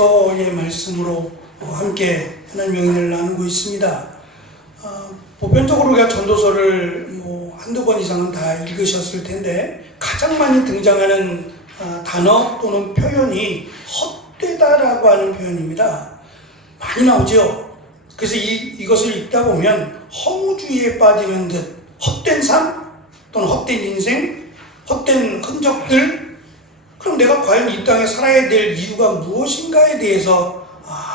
전도서의 말씀으로 함께 하나님의 은혜를 나누고 있습니다. 보편적으로 우리가 전도서를 한두 번 이상은 다 읽으셨을 텐데 가장 많이 등장하는 단어 또는 표현이 헛되다라고 하는 표현입니다. 많이 나오죠. 그래서 이것을 읽다 보면 허무주의에 빠지는 듯 헛된 삶 또는 헛된 인생, 헛된 흔적들, 그럼 내가 과연 이 땅에 살아야 될 이유가 무엇인가에 대해서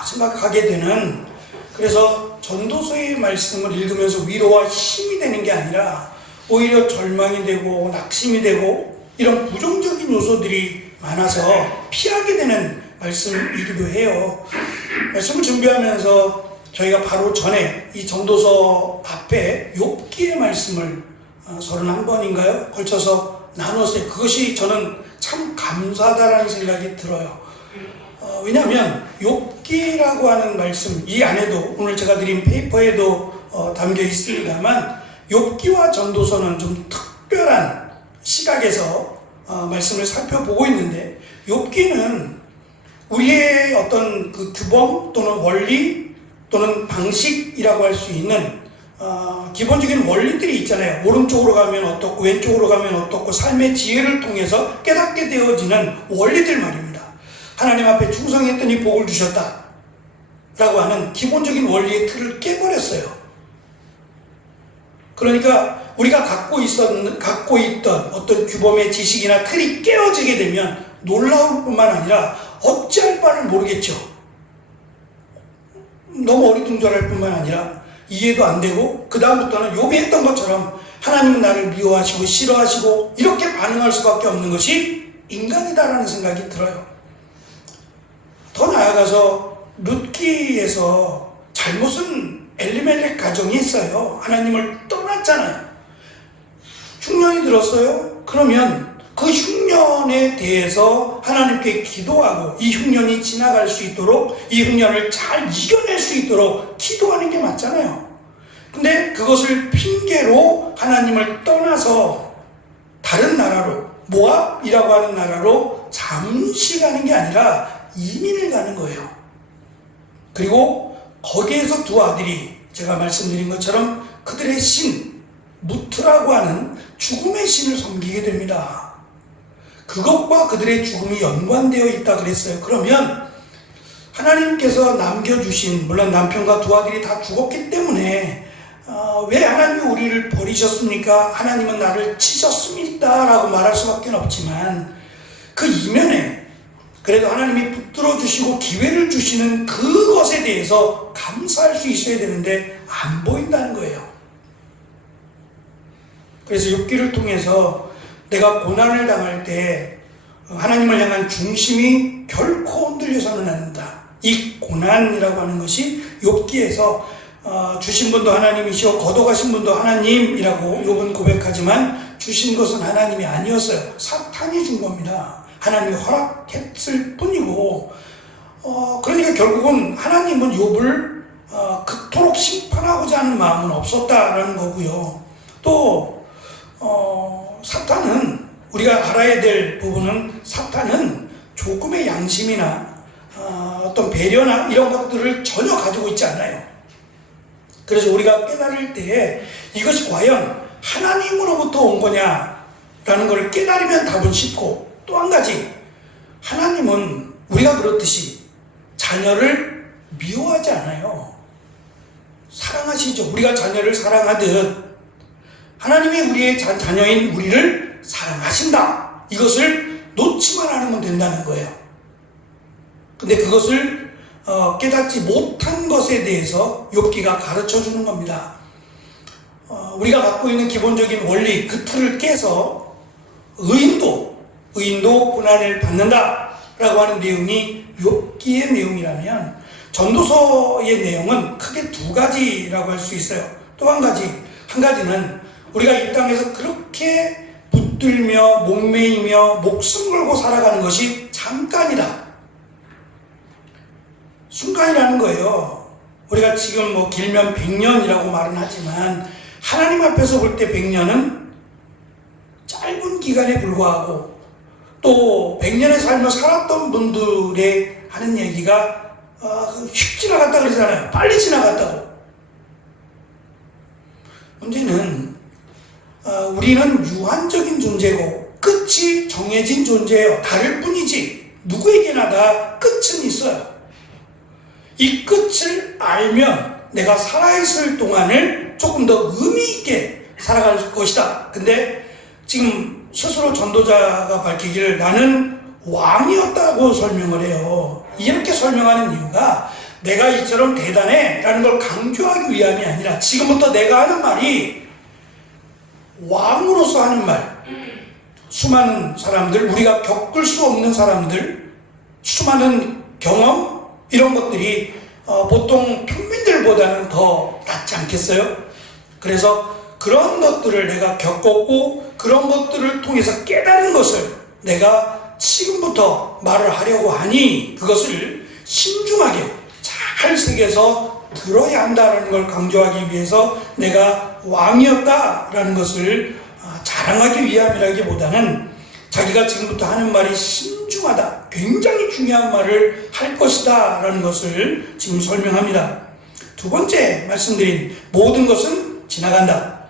생각하게 되는, 그래서 전도서의 말씀을 읽으면서 위로와 힘이 되는 게 아니라 오히려 절망이 되고 낙심이 되고 이런 부정적인 요소들이 많아서 피하게 되는 말씀이기도 해요. 말씀을 준비하면서 저희가 바로 전에 이 전도서 앞에 욥기의 말씀을 31번인가요? 걸쳐서 나눴어요. 그것이 저는 참 감사하다라는 생각이 들어요. 왜냐하면 욥기라고 하는 말씀, 이 안에도 오늘 제가 드린 페이퍼에도 담겨 있습니다만 욥기와 전도서는 좀 특별한 시각에서 말씀을 살펴보고 있는데, 욥기는 우리의 어떤 그 규범 또는 원리 또는 방식이라고 할 수 있는 기본적인 원리들이 있잖아요. 오른쪽으로 가면 어떻고 왼쪽으로 가면 어떻고 삶의 지혜를 통해서 깨닫게 되어지는 원리들 말입니다. 하나님 앞에 충성했더니 복을 주셨다 라고 하는 기본적인 원리의 틀을 깨버렸어요. 그러니까 우리가 갖고 있던 어떤 규범의 지식이나 틀이 깨어지게 되면 놀라울 뿐만 아니라 어찌할 바를 모르겠죠. 너무 어리둥절할 뿐만 아니라 이해도 안 되고, 그 다음부터는 욥이 했던 것처럼 하나님은 나를 미워하시고 싫어하시고 이렇게 반응할 수밖에 없는 것이 인간이다라는 생각이 들어요. 더 나아가서 룻기에서 잘못은 엘리멜렉 가정이 있어요. 하나님을 떠났잖아요. 흉년이 들었어요. 그러면 그 흉년에 대해서 하나님께 기도하고 이 흉년이 지나갈 수 있도록, 이 흉년을 잘 이겨낼 수 있도록 기도하는 게 맞잖아요. 근데 그것을 핑계로 하나님을 떠나서 다른 나라로, 모압이라고 하는 나라로 잠시 가는 게 아니라 이민을 가는 거예요. 그리고 거기에서 두 아들이 제가 말씀드린 것처럼 그들의 신, 무트라고 하는 죽음의 신을 섬기게 됩니다. 그것과 그들의 죽음이 연관되어 있다 그랬어요. 그러면 하나님께서 남겨주신, 물론 남편과 두 아들이 다 죽었기 때문에 왜 하나님이 우리를 버리셨습니까? 하나님은 나를 치셨습니다 라고 말할 수밖에 없지만, 그 이면에 그래도 하나님이 붙들어 주시고 기회를 주시는 그것에 대해서 감사할 수 있어야 되는데 안 보인다는 거예요. 그래서 욥기를 통해서 내가 고난을 당할 때 하나님을 향한 중심이 결코 흔들려서는 안 된다. 이 고난이라고 하는 것이 욥기에서 주신 분도 하나님이시오 거둬가신 분도 하나님이라고 욥은 고백하지만 주신 것은 하나님이 아니었어요. 사탄이 준 겁니다. 하나님이 허락했을 뿐이고, 그러니까 결국은 하나님은 욥을 그토록 심판하고자 하는 마음은 없었다라는 거고요. 또 사탄은, 우리가 알아야 될 부분은 사탄은 조금의 양심이나 어떤 배려나 이런 것들을 전혀 가지고 있지 않아요. 그래서 우리가 깨달을 때에 이것이 과연 하나님으로부터 온 거냐라는 걸 깨달으면 답은 쉽고, 또 한 가지, 하나님은 우리가 그렇듯이 자녀를 미워하지 않아요. 사랑하시죠. 우리가 자녀를 사랑하듯 하나님이 우리의 자녀인 우리를 사랑하신다. 이것을 놓치만 않으면 된다는 거예요. 근데 그것을 깨닫지 못한 것에 대해서 욥기가 가르쳐 주는 겁니다. 우리가 갖고 있는 기본적인 원리, 그 틀을 깨서 의인도 고난을 받는다 라고 하는 내용이 욥기의 내용이라면, 전도서의 내용은 크게 두 가지라고 할 수 있어요. 또 한 가지는 우리가 이 땅에서 그렇게 붙들며 목매이며 목숨 걸고 살아가는 것이 잠깐이다, 순간이라는 거예요. 우리가 지금 길면 100년이라고 말은 하지만 하나님 앞에서 볼 때 100년은 짧은 기간에 불과하고, 또 100년의 삶을 살았던 분들의 하는 얘기가 휙 지나갔다 그러잖아요. 빨리 지나갔다고. 문제는 우리는 유한적인 존재고 끝이 정해진 존재예요. 다를 뿐이지 누구에게나 다 끝은 있어요. 이 끝을 알면 내가 살아있을 동안을 조금 더 의미 있게 살아갈 것이다. 근데 지금 스스로 전도자가 밝히기를 나는 왕이었다고 설명을 해요. 이렇게 설명하는 이유가 내가 이처럼 대단해 라는 걸 강조하기 위함이 아니라 지금부터 내가 하는 말이 왕으로서 하는 말, 수많은 사람들, 우리가 겪을 수 없는 사람들, 수많은 경험, 이런 것들이 보통 평민들보다는 더 낫지 않겠어요? 그래서 그런 것들을 내가 겪었고 그런 것들을 통해서 깨달은 것을 내가 지금부터 말을 하려고 하니 그것을 신중하게 잘 새겨서 들어야 한다는 걸 강조하기 위해서 내가 왕이었다라는 것을 자랑하기 위함이라기보다는 자기가 지금부터 하는 말이 신중하다, 굉장히 중요한 말을 할 것이다 라는 것을 지금 설명합니다. 두 번째 말씀드린 모든 것은 지나간다,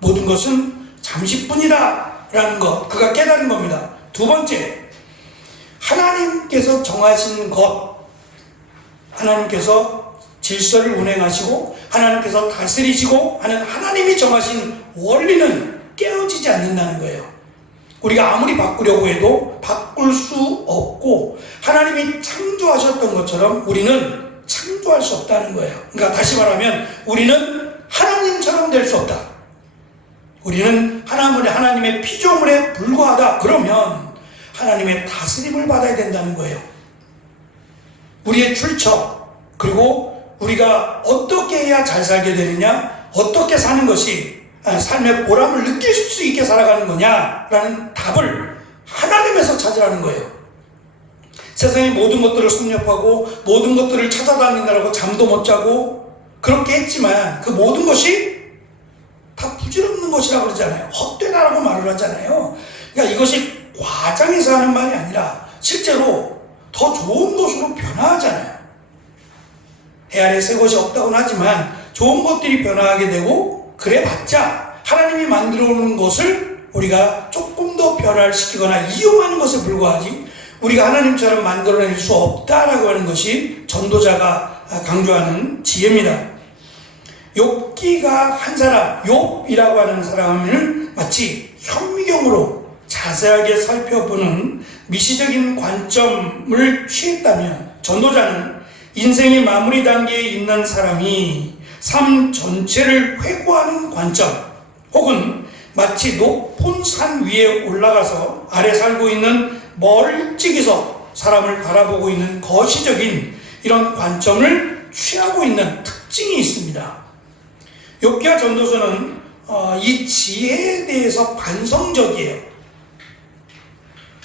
모든 것은 잠시뿐이다 라는 것, 그가 깨달은 겁니다. 두 번째, 하나님께서 정하신 것, 하나님께서 질서를 운행하시고 하나님께서 다스리시고 하는 하나님이 정하신 원리는 깨어지지 않는다는 거예요. 우리가 아무리 바꾸려고 해도 바꿀 수 없고 하나님이 창조하셨던 것처럼 우리는 창조할 수 없다는 거예요. 그러니까 다시 말하면 우리는 하나님처럼 될 수 없다. 우리는 하나님의 피조물에 불과하다. 그러면 하나님의 다스림을 받아야 된다는 거예요. 우리의 출처, 그리고 우리가 어떻게 해야 잘 살게 되느냐, 어떻게 사는 것이 삶의 보람을 느낄 수 있게 살아가는 거냐라는 답을 하나님에서 찾으라는 거예요. 세상의 모든 것들을 섭렵하고 모든 것들을 찾아다니느라고 잠도 못 자고 그렇게 했지만 그 모든 것이 다 부질없는 것이라고 그러잖아요. 헛되다라고 말을 하잖아요. 그러니까 이것이 과장해서 하는 말이 아니라 실제로 더 좋은 것으로 변화하잖아요. 해 아래 새 것이 없다고는 하지만 좋은 것들이 변화하게 되고 그래봤자 하나님이 만들어 놓은 것을 우리가 조금 더 변화시키거나 이용하는 것에 불과하지 우리가 하나님처럼 만들어낼 수 없다라고 하는 것이 전도자가 강조하는 지혜입니다. 욥기가 한 사람, 욥이라고 하는 사람을 마치 현미경으로 자세하게 살펴보는 미시적인 관점을 취했다면 전도자는 인생의 마무리 단계에 있는 사람이 삶 전체를 회고하는 관점 혹은 마치 높은 산 위에 올라가서 아래 살고 있는 멀찍이서 사람을 바라보고 있는 거시적인 이런 관점을 취하고 있는 특징이 있습니다. 욥기와 전도서는 이 지혜에 대해서 반성적이에요.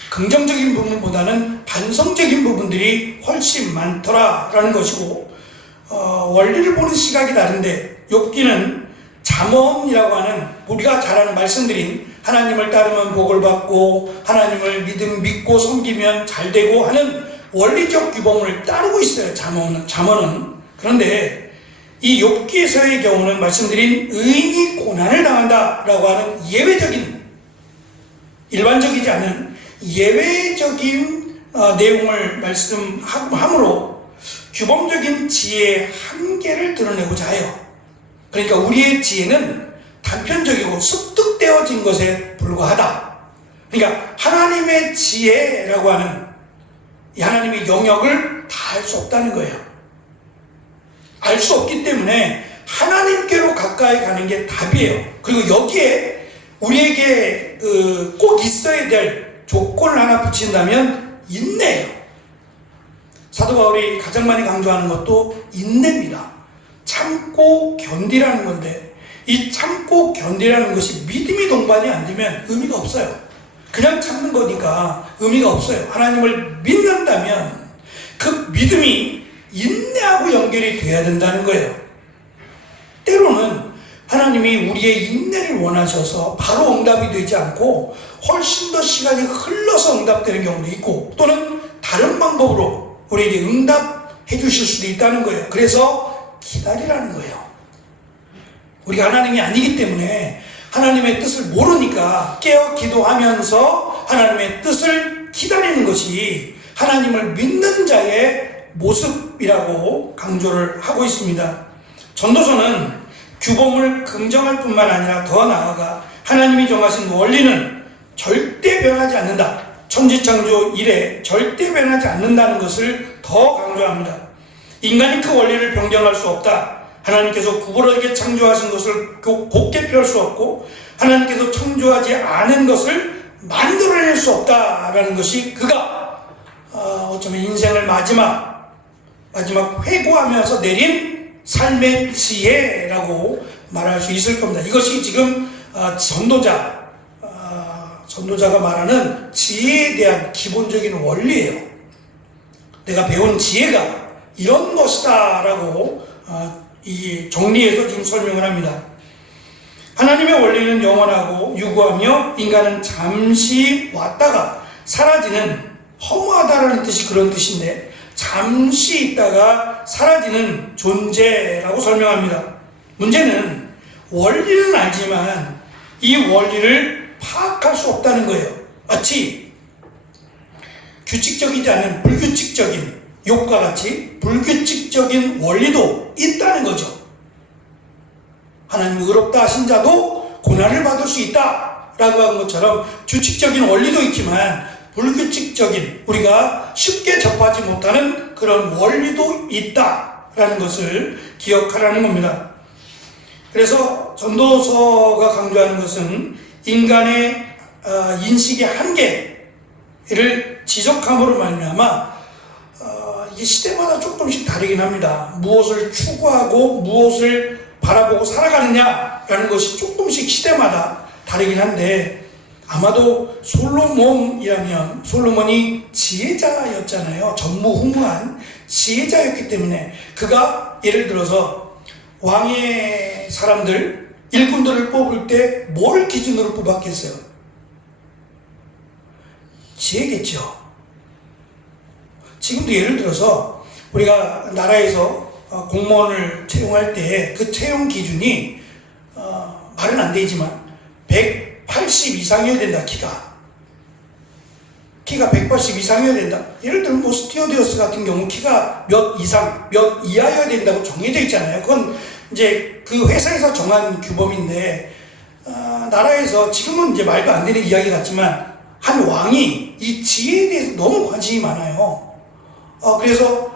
긍정적인 부분보다는 반성적인 부분들이 훨씬 많더라라는 것이고 원리를 보는 시각이 다른데 욥기는 잠언이라고 하는 우리가 잘 아는 말씀드린 하나님을 따르면 복을 받고 하나님을 믿고 섬기면 잘 되고 하는 원리적 규범을 따르고 있어요. 잠언은. 그런데 이 욥기에서의 경우는 말씀드린 의인이 고난을 당한다라고 하는 예외적인 일반적이지 않은 예외적인 내용을 말씀함으로 규범적인 지혜의 한계를 드러내고자 해요. 그러니까 우리의 지혜는 단편적이고 습득되어진 것에 불과하다. 그러니까 하나님의 지혜라고 하는 이 하나님의 영역을 다 알 수 없다는 거예요. 알 수 없기 때문에 하나님께로 가까이 가는 게 답이에요. 그리고 여기에 우리에게 꼭 있어야 될 조건을 하나 붙인다면 인내예요. 사도 바울이 가장 많이 강조하는 것도 인내입니다. 참고 견디라는 건데 이 참고 견디라는 것이 믿음이 동반이 안 되면 의미가 없어요. 그냥 참는 거니까 의미가 없어요. 하나님을 믿는다면 그 믿음이 인내하고 연결이 돼야 된다는 거예요. 때로는 하나님이 우리의 인내를 원하셔서 바로 응답이 되지 않고 훨씬 더 시간이 흘러서 응답되는 경우도 있고 또는 다른 방법으로 우리에게 응답해 주실 수도 있다는 거예요. 그래서 기다리라는 거예요. 우리가 하나님이 아니기 때문에 하나님의 뜻을 모르니까 깨어 기도하면서 하나님의 뜻을 기다리는 것이 하나님을 믿는 자의 모습이라고 강조를 하고 있습니다. 전도서는 규범을 긍정할 뿐만 아니라 더 나아가 하나님이 정하신 원리는 절대 변하지 않는다. 천지창조 이래 절대 변하지 않는다는 것을 더 강조합니다. 인간이 그 원리를 변경할 수 없다. 하나님께서 구부러지게 창조하신 것을 곱게 펼 수 없고 하나님께서 창조하지 않은 것을 만들어낼 수 없다라는 것이 그가 어쩌면 인생을 마지막 회고하면서 내린 삶의 지혜라고 말할 수 있을 겁니다. 이것이 지금 전도자가 말하는 지혜에 대한 기본적인 원리예요. 내가 배운 지혜가 이런 것이다라고 이 정리해서 지금 설명을 합니다. 하나님의 원리는 영원하고 유구하며 인간은 잠시 왔다가 사라지는, 허무하다라는 뜻이 그런 뜻인데 잠시 있다가 사라지는 존재라고 설명합니다. 문제는 원리는 알지만 이 원리를 파악할 수 없다는 거예요. 마치 규칙적이지 않은 불규칙적인 욕과 같이 불규칙적인 원리도 있다는 거죠. 하나님 의롭다 하신 자도 고난을 받을 수 있다 라고 한 것처럼 규칙적인 원리도 있지만 불규칙적인, 우리가 쉽게 접하지 못하는 그런 원리도 있다라는 것을 기억하라는 겁니다. 그래서 전도서가 강조하는 것은 인간의 인식의 한계를 지적함으로 말미암아 이 시대마다 조금씩 다르긴 합니다. 무엇을 추구하고 무엇을 바라보고 살아가느냐라는 것이 조금씩 시대마다 다르긴 한데, 아마도 솔로몬이 지혜자였잖아요. 전무후무한 지혜자였기 때문에 그가 예를 들어서 왕의 사람들, 일꾼들을 뽑을 때 뭘 기준으로 뽑았겠어요? 지혜겠죠. 지금도 예를 들어서 우리가 나라에서 공무원을 채용할 때 그 채용 기준이 말은 안 되지만 180 이상이어야 된다. 키가 180 이상이어야 된다. 예를 들면 스튜어디스 같은 경우 키가 몇 이상, 몇 이하여야 된다고 정해져 있잖아요. 그건 이제 그 회사에서 정한 규범인데, 나라에서 지금은 이제 말도 안 되는 이야기 같지만 한 왕이 이 지혜에 대해서 너무 관심이 많아요. 그래서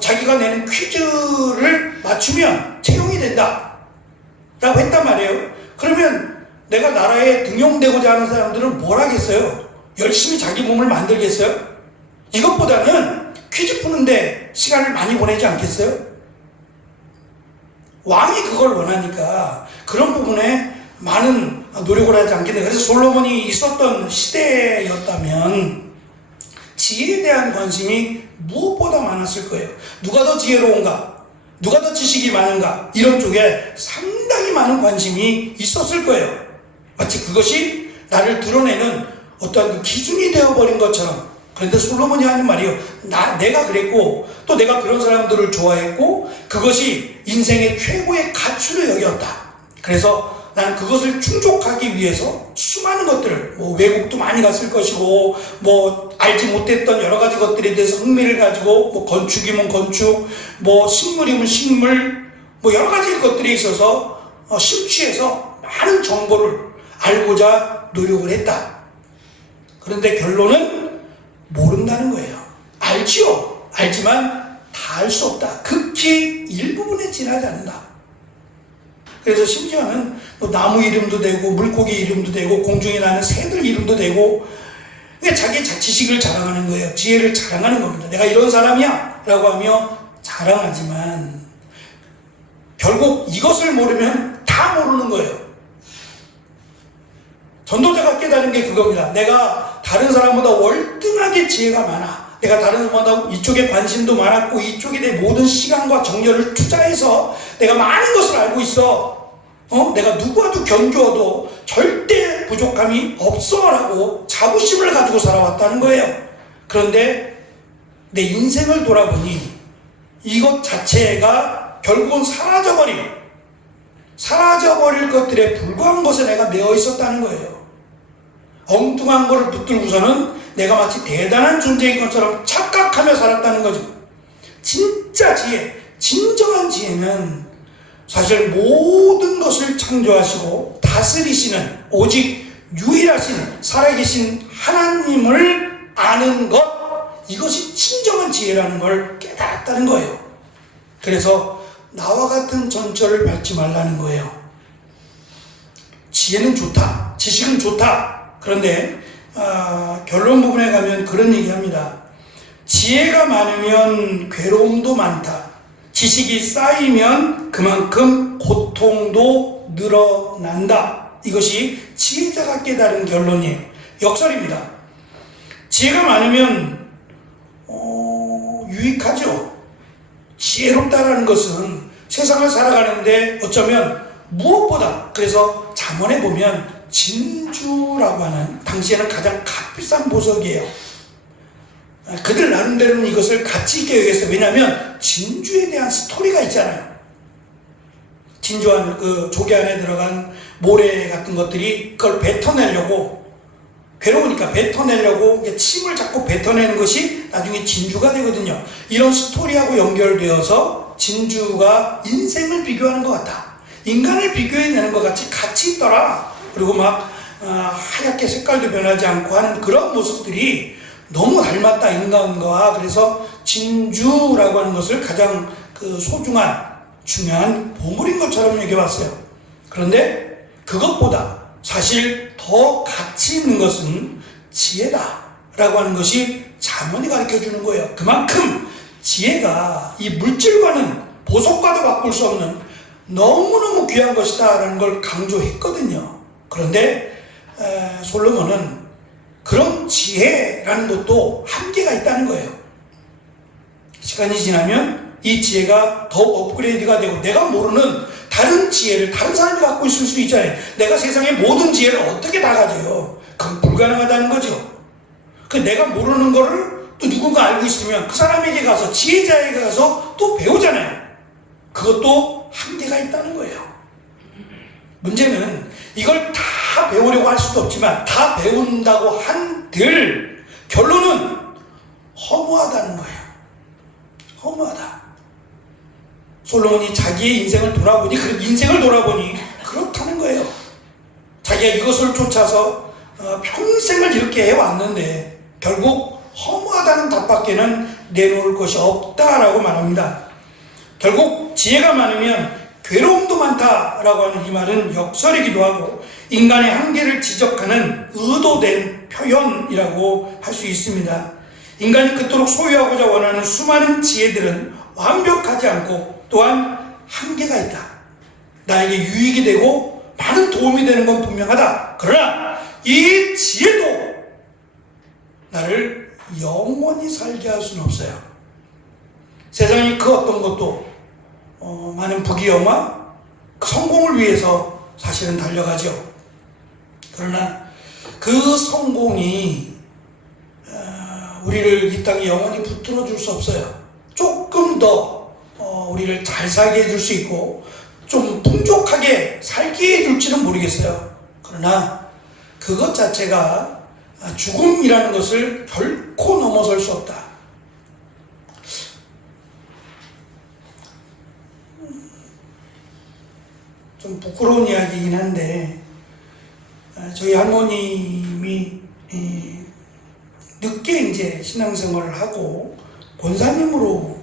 자기가 내는 퀴즈를 맞추면 채용이 된다 라고 했단 말이에요. 그러면 내가 나라에 등용되고자 하는 사람들은 뭘 하겠어요? 열심히 자기 몸을 만들겠어요? 이것보다는 퀴즈 푸는데 시간을 많이 보내지 않겠어요? 왕이 그걸 원하니까 그런 부분에 많은 노력을 하지 않겠네. 그래서 솔로몬이 있었던 시대였다면 지혜에 대한 관심이 무엇보다 많았을 거예요. 누가 더 지혜로운가? 누가 더 지식이 많은가? 이런 쪽에 상당히 많은 관심이 있었을 거예요. 마치 그것이 나를 드러내는 어떤 그 기준이 되어버린 것처럼. 그런데 솔로몬이 하는 말이요, 내가 그랬고 또 내가 그런 사람들을 좋아했고 그것이 인생의 최고의 가치로 여겼다. 그래서 나는 그것을 충족하기 위해서 수많은 것들을, 외국도 많이 갔을 것이고 알지 못했던 여러 가지 것들에 대해서 흥미를 가지고 건축이면 건축, 식물이면 식물, 여러 가지 것들에 있어서 심취해서 많은 정보를 알고자 노력을 했다. 그런데 결론은 모른다는 거예요. 알지요. 알지만 다 알 수 없다. 극히 일부분에 지나지 않는다. 그래서 심지어는 나무 이름도 되고 물고기 이름도 되고 공중에 나는 새들 이름도 되고, 자기 지식을 자랑하는 거예요. 지혜를 자랑하는 겁니다. 내가 이런 사람이야 라고 하며 자랑하지만 결국 이것을 모르면 다 모르는 거예요. 전도자가 깨달은 게 그겁니다. 내가 다른 사람보다 월등하게 지혜가 많아. 내가 다른 사람보다 이쪽에 관심도 많았고 이쪽에 내 모든 시간과 정열을 투자해서 내가 많은 것을 알고 있어. 내가 누구와도 견주어도 절대 부족함이 없어 라고 자부심을 가지고 살아왔다는 거예요. 그런데 내 인생을 돌아보니 이것 자체가 결국은 사라져버릴 것들에 불과한 것에 내가 매어 있었다는 거예요. 엉뚱한 거를 붙들고서는 내가 마치 대단한 존재인 것처럼 착각하며 살았다는 거죠. 진짜 지혜, 진정한 지혜는 사실 모든 것을 창조하시고 다스리시는 오직 유일하신 살아계신 하나님을 아는 것, 이것이 진정한 지혜라는 걸 깨달았다는 거예요. 그래서 나와 같은 전철을 밟지 말라는 거예요. 지혜는 좋다, 지식은 좋다. 그런데 결론 부분에 가면 그런 얘기합니다. 지혜가 많으면 괴로움도 많다. 지식이 쌓이면 그만큼 고통도 늘어난다. 이것이 지혜자가 깨달은 결론이에요. 역설입니다. 지혜가 많으면 유익하죠. 지혜롭다라는 것은 세상을 살아가는데 어쩌면 무엇보다, 그래서 잠언에 보면 진주라고 하는 당시에는 가장 값비싼 보석이에요. 그들 나름대로는 이것을 가치 있게 여겼어요. 왜냐하면 진주에 대한 스토리가 있잖아요. 진주 안에, 그 조개 안에 들어간 모래 같은 것들이 그걸 뱉어내려고, 괴로우니까 뱉어내려고 침을 자꾸 뱉어내는 것이 나중에 진주가 되거든요. 이런 스토리하고 연결되어서 진주가 인생을 비교하는 것 같다. 인간을 비교해내는 것 같이 가치 있더라. 그리고 막 하얗게 색깔도 변하지 않고 하는 그런 모습들이 너무 닮았다, 인간과. 그래서 진주라고 하는 것을 가장 소중한 중요한 보물인 것처럼 여겨봤어요. 그런데 그것보다 사실 더 가치 있는 것은 지혜다라고 하는 것이 잠언이 가르쳐주는 거예요. 그만큼 지혜가 이 물질과는, 보석과도 바꿀 수 없는 너무너무 귀한 것이다라는 걸 강조했거든요. 그런데 솔로몬은 그런 지혜라는 것도 한계가 있다는 거예요. 시간이 지나면 이 지혜가 더 업그레이드가 되고, 내가 모르는 다른 지혜를 다른 사람이 갖고 있을 수 있잖아요. 내가 세상의 모든 지혜를 어떻게 다 가져요? 그건 불가능하다는 거죠. 내가 모르는 거를 또 누군가 알고 있으면 그 사람에게 가서, 지혜자에게 가서 또 배우잖아요. 그것도 한계가 있다는 거예요. 문제는 이걸 다 배우려고 할 수도 없지만 다 배운다고 한들 결론은 허무하다는 거예요. 허무하다. 솔로몬이 자기의 인생을 돌아보니 그렇다는 거예요. 자기가 이것을 쫓아서 평생을 이렇게 해왔는데 결국 허무하다는 답밖에는 내놓을 것이 없다라고 말합니다. 결국 지혜가 많으면 괴로움도 많다라고 하는 이 말은 역설이기도 하고 인간의 한계를 지적하는 의도된 표현이라고 할 수 있습니다. 인간이 그토록 소유하고자 원하는 수많은 지혜들은 완벽하지 않고 또한 한계가 있다. 나에게 유익이 되고 많은 도움이 되는 건 분명하다. 그러나 이 지혜도 나를 영원히 살게 할 수는 없어요. 세상이 그 어떤 것도 많은 부귀영화, 성공을 위해서 사실은 달려가죠. 그러나 그 성공이 우리를 이 땅에 영원히 붙들어 줄 수 없어요. 조금 더 우리를 잘 살게 해줄 수 있고 좀 풍족하게 살게 해줄지는 모르겠어요. 그러나 그것 자체가 죽음이라는 것을 결코 넘어설 수 없다. 좀 부끄러운 이야기이긴 한데 저희 할머님이 늦게 이제 신앙생활을 하고 권사님으로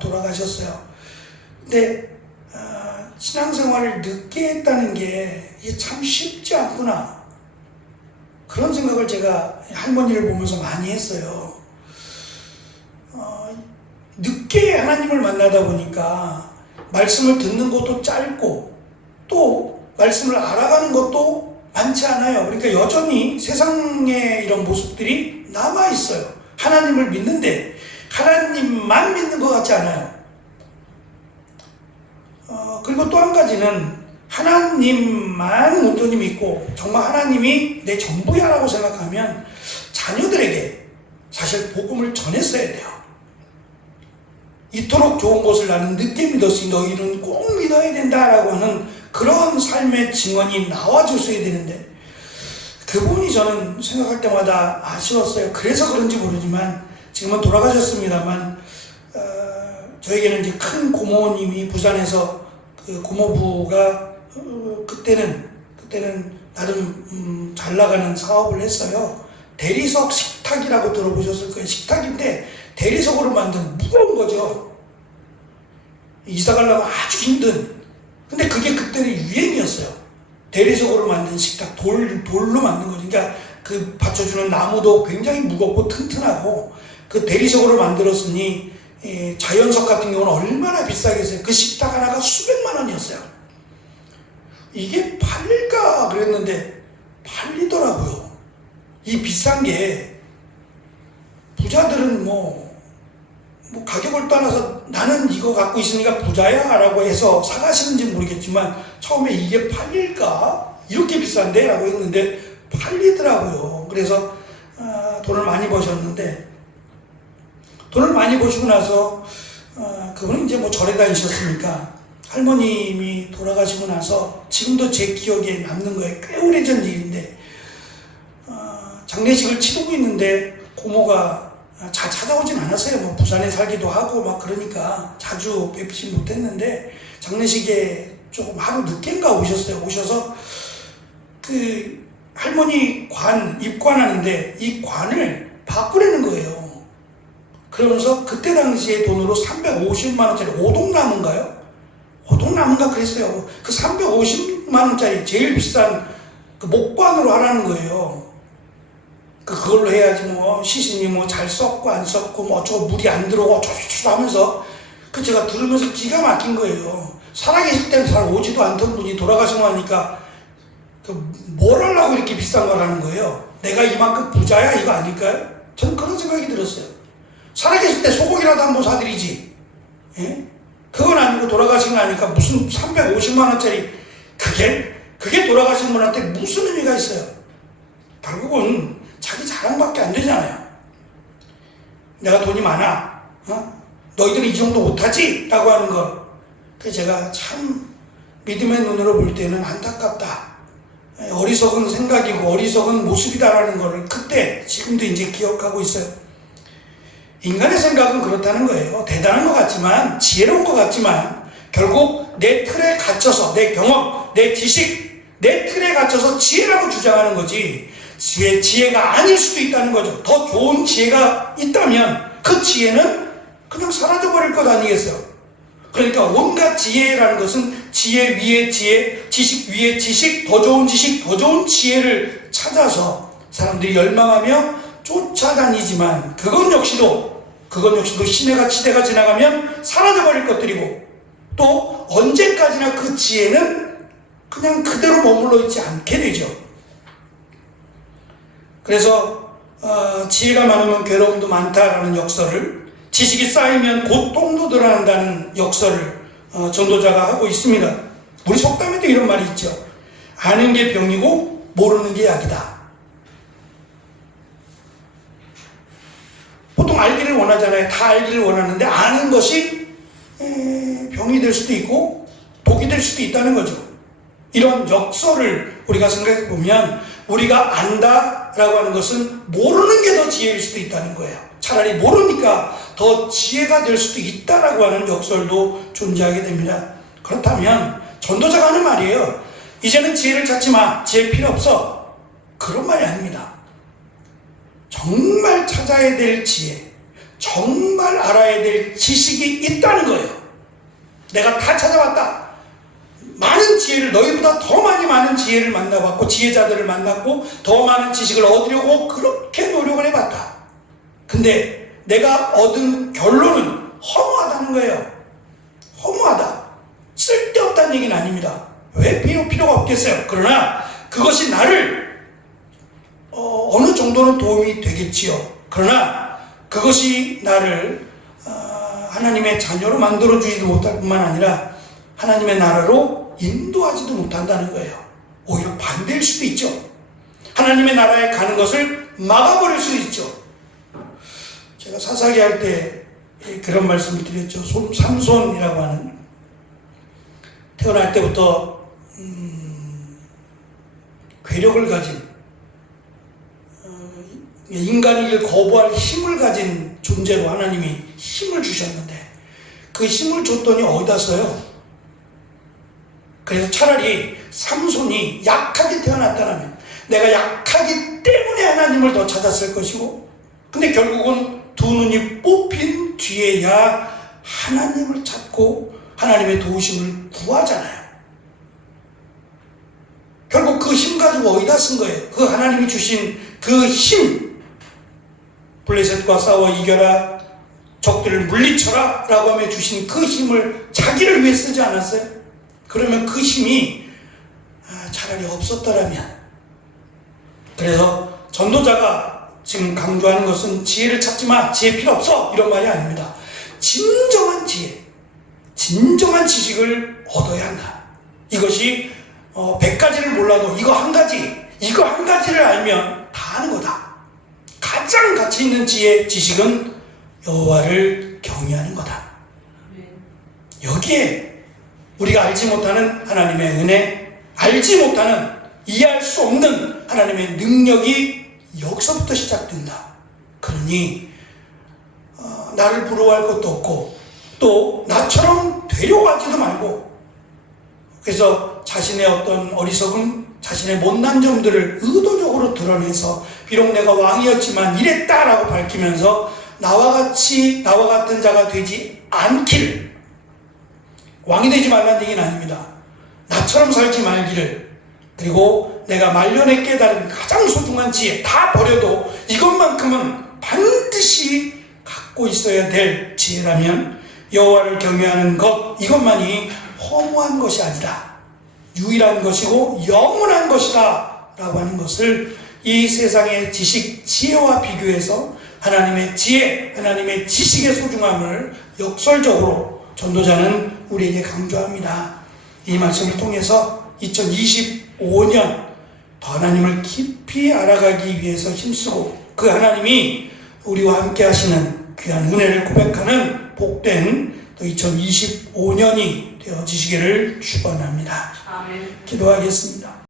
돌아가셨어요. 근데 신앙생활을 늦게 했다는 게 이게 참 쉽지 않구나, 그런 생각을 제가 할머니를 보면서 많이 했어요. 늦게 하나님을 만나다 보니까 말씀을 듣는 것도 짧고 또 말씀을 알아가는 것도 많지 않아요. 그러니까 여전히 세상의 이런 모습들이 남아있어요. 하나님을 믿는데 하나님만 믿는 것 같지 않아요. 그리고 또 한 가지는 하나님만 온전히 믿고 정말 하나님이 내 전부야 라고 생각하면 자녀들에게 사실 복음을 전했어야 돼요. 이토록 좋은 것을 나는 늦게 믿었으니 너희는 꼭 믿어야 된다라고 하는 그런 삶의 증언이 나와줬어야 되는데, 그 부분이 저는 생각할 때마다 아쉬웠어요. 그래서 그런지 모르지만 지금은 돌아가셨습니다만 저에게는 이제 큰 고모님이 부산에서 그 고모부가 그때는 나름 잘 나가는 사업을 했어요. 대리석 식탁이라고 들어보셨을 거예요. 식탁인데 대리석으로 만든 무거운 거죠. 이사 가려면 아주 힘든. 근데 그게 그때는 유행이었어요. 대리석으로 만든 식탁, 돌로 만든 거죠. 그러니까 그 받쳐주는 나무도 굉장히 무겁고 튼튼하고, 그 대리석으로 만들었으니 자연석 같은 경우는 얼마나 비싸겠어요. 그 식탁 하나가 수백만 원이었어요. 이게 팔릴까 그랬는데 팔리더라고요. 이 비싼 게 부자들은 뭐 가격을 떠나서 나는 이거 갖고 있으니까 부자야 라고 해서 사가시는지 모르겠지만 처음에 이게 팔릴까? 이렇게 비싼데? 라고 했는데 팔리더라고요. 그래서 돈을 많이 버셨는데, 돈을 많이 버시고 나서 그분은 이제 뭐 절에 다니셨으니까 할머님이 돌아가시고 나서 지금도 제 기억에 남는 거예요. 꽤 오래전 일인데 장례식을 치르고 있는데 고모가 찾아오진 않았어요. 뭐 부산에 살기도 하고 막 그러니까 자주 뵙지 못했는데 장례식에 조금 하루 늦게인가 오셨어요. 오셔서 그 할머니 관 입관하는데 이 관을 바꾸라는 거예요. 그러면서 그때 당시에 돈으로 350만 원짜리 오동나무인가요? 오동나무인가 그랬어요. 그 350만 원짜리 제일 비싼 그 목관으로 하라는 거예요. 그걸로 해야지 뭐 시신이 뭐 잘 썩고 안 썩고 뭐 어쩌고 물이 안 들어오고 어쩌고 하면서, 그 제가 들으면서 기가 막힌 거예요. 살아계실 때는 잘 오지도 않던 분이 돌아가시고 나니까 뭘 하려고 이렇게 비싼 걸 하는 거예요. 내가 이만큼 부자야 이거 아닐까요? 저는 그런 생각이 들었어요. 살아계실 때 소고기라도 한번 사드리지. 예? 그건 아니고 돌아가시고 나니까 무슨 350만 원짜리 그게 돌아가신 분한테 무슨 의미가 있어요? 결국은 자기 자랑밖에 안 되잖아요. 내가 돈이 많아. 너희들은 이 정도 못하지? 라고 하는 거. 그래서 제가 참 믿음의 눈으로 볼 때는 안타깝다. 어리석은 생각이고 어리석은 모습이다라는 거를 그때 지금도 이제 기억하고 있어요. 인간의 생각은 그렇다는 거예요. 대단한 것 같지만, 지혜로운 것 같지만 결국 내 틀에 갇혀서 내 경험, 내 지식, 내 틀에 갇혀서 지혜라고 주장하는 거지, 지혜가 아닐 수도 있다는 거죠. 더 좋은 지혜가 있다면 그 지혜는 그냥 사라져버릴 것 아니겠어요? 그러니까 온갖 지혜라는 것은 지혜 위에 지혜, 지식 위에 지식, 더 좋은 지식, 더 좋은 지혜를 찾아서 사람들이 열망하며 쫓아다니지만 그건 역시도 시대가 지나가면 사라져버릴 것들이고, 또 언제까지나 그 지혜는 그냥 그대로 머물러 있지 않게 되죠. 그래서 지혜가 많으면 괴로움도 많다라는 역설을, 지식이 쌓이면 고통도 드러난다는 역설을 전도자가 하고 있습니다. 우리 속담에도 이런 말이 있죠. 아는 게 병이고 모르는 게 약이다. 보통 알기를 원하잖아요. 다 알기를 원하는데 아는 것이 병이 될 수도 있고 독이 될 수도 있다는 거죠. 이런 역설을 우리가 생각해 보면 우리가 안다라고 하는 것은 모르는 게 더 지혜일 수도 있다는 거예요. 차라리 모르니까 더 지혜가 될 수도 있다라고 하는 역설도 존재하게 됩니다. 그렇다면 전도자가 하는 말이에요. 이제는 지혜를 찾지 마. 지혜 필요 없어. 그런 말이 아닙니다. 정말 찾아야 될 지혜, 정말 알아야 될 지식이 있다는 거예요. 내가 다 찾아봤다. 많은 지혜를, 너희보다 더 많은 지혜를 만나봤고 지혜자들을 만났고 더 많은 지식을 얻으려고 그렇게 노력을 해봤다. 근데 내가 얻은 결론은 허무하다는 거예요. 허무하다. 쓸데없다는 얘기는 아닙니다. 왜 필요가 없겠어요. 그러나 그것이 나를 어느 정도는 도움이 되겠지요. 그러나 그것이 나를 하나님의 자녀로 만들어주지도 못할 뿐만 아니라 하나님의 나라로 인도하지도 못한다는 거예요. 오히려 반대일 수도 있죠. 하나님의 나라에 가는 것을 막아버릴 수도 있죠. 제가 사사기 할 때 그런 말씀을 드렸죠. 삼손이라고 하는, 태어날 때부터 괴력을 가진, 인간이길 거부할 힘을 가진 존재로 하나님이 힘을 주셨는데 그 힘을 줬더니 어디다 써요? 그래서 차라리 삼손이 약하게 태어났다면 내가 약하기 때문에 하나님을 더 찾았을 것이고, 근데 결국은 두 눈이 뽑힌 뒤에야 하나님을 찾고 하나님의 도우심을 구하잖아요. 결국 그 힘 가지고 어디다 쓴 거예요? 그 하나님이 주신 그 힘, 블레셋과 싸워 이겨라, 적들을 물리쳐라 라고 하며 주신 그 힘을 자기를 위해 쓰지 않았어요? 그러면 그 힘이 차라리 없었더라면. 그래서 전도자가 지금 강조하는 것은 지혜를 찾지 마, 지혜 필요 없어, 이런 말이 아닙니다. 진정한 지혜, 진정한 지식을 얻어야 한다. 이것이 100가지를 몰라도 이거 한 가지를 알면 다 아는 거다. 가장 가치 있는 지혜, 지식은 여호와를 경외하는 거다. 여기에 우리가 알지 못하는 하나님의 은혜, 알지 못하는, 이해할 수 없는 하나님의 능력이 여기서부터 시작된다. 그러니 나를 부러워할 것도 없고 또 나처럼 되려고 하지도 말고, 그래서 자신의 어떤 어리석음, 자신의 못난 점들을 의도적으로 드러내서 비록 내가 왕이었지만 이랬다라고 밝히면서 나와 같은 자가 되지 않기를, 왕이 되지 말라는 얘기는 아닙니다. 나처럼 살지 말기를, 그리고 내가 말년에 깨달은 가장 소중한 지혜 다 버려도 이것만큼은 반드시 갖고 있어야 될 지혜라면 여호와를 경외하는 것, 이것만이 허무한 것이 아니다, 유일한 것이고 영원한 것이다 라고 하는 것을 이 세상의 지식, 지혜와 비교해서 하나님의 지혜, 하나님의 지식의 소중함을 역설적으로 전도자는 우리에게 강조합니다. 이 말씀을 통해서 2025년 더 하나님을 깊이 알아가기 위해서 힘쓰고 그 하나님이 우리와 함께 하시는 귀한 은혜를 고백하는 복된 2025년이 되어지시기를 축원합니다. 아멘. 기도하겠습니다.